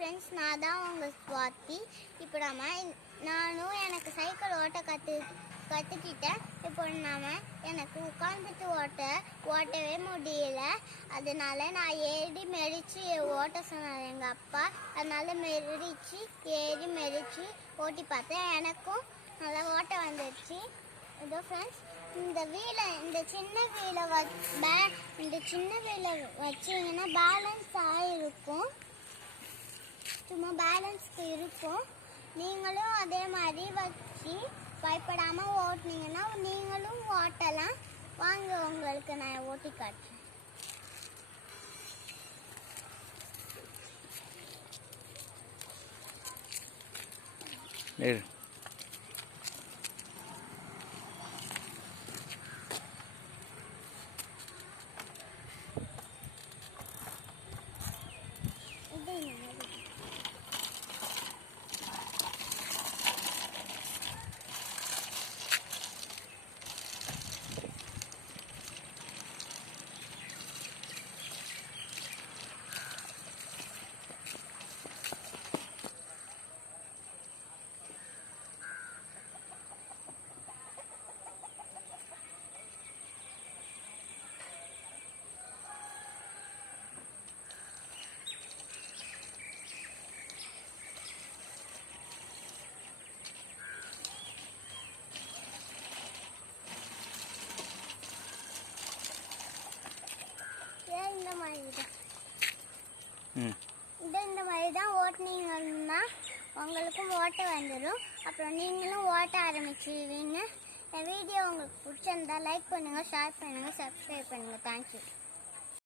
Friends, நான் தான் உங்கள் ஸ்வாதி. இப்போ நானும் எனக்கு சைக்கிள் ஓட்ட கற்றுக்கிட்டேன். இப்போ எனக்கு உட்காந்துட்டு ஓட்டவே முடியல. அதனால நான் ஏறி மெதிச்சு ஓட்ட சொன்னார் எங்கள் அப்பா. அதனால ஏறி மெதிச்சு ஓட்டி பார்த்தேன். எனக்கும் நல்லா ஓட்ட வந்துடுச்சு. இதோ ஃப்ரெண்ட்ஸ், இந்த சின்ன வீலை வச்சிங்கன்னா பேலன்ஸ் ஆகிருக்கும். சும்மா பேலன்ஸ்க்கு இருக்கும். நீங்களும் அதே மாதிரி வச்சு பயப்படாமல் ஓட்டினீங்கன்னா நீங்களும் ஓட்டலாம். வாங்க, உங்களுக்கு நான் ஓட்டி காட்டுறேன். இந்த மாதிரி தான் ஓட்டினீங்கன்னா உங்களுக்கும் ஓட்ட வந்துடும். அப்புறம் நீங்களும் ஓட்ட ஆரம்பிச்சிடுவீங்க. இந்த வீடியோ உங்களுக்கு பிடிச்சிருந்தா லைக் பண்ணுங்கள், ஷேர் பண்ணுங்கள், சப்ஸ்கிரைப் பண்ணுங்கள். தேங்க்யூ.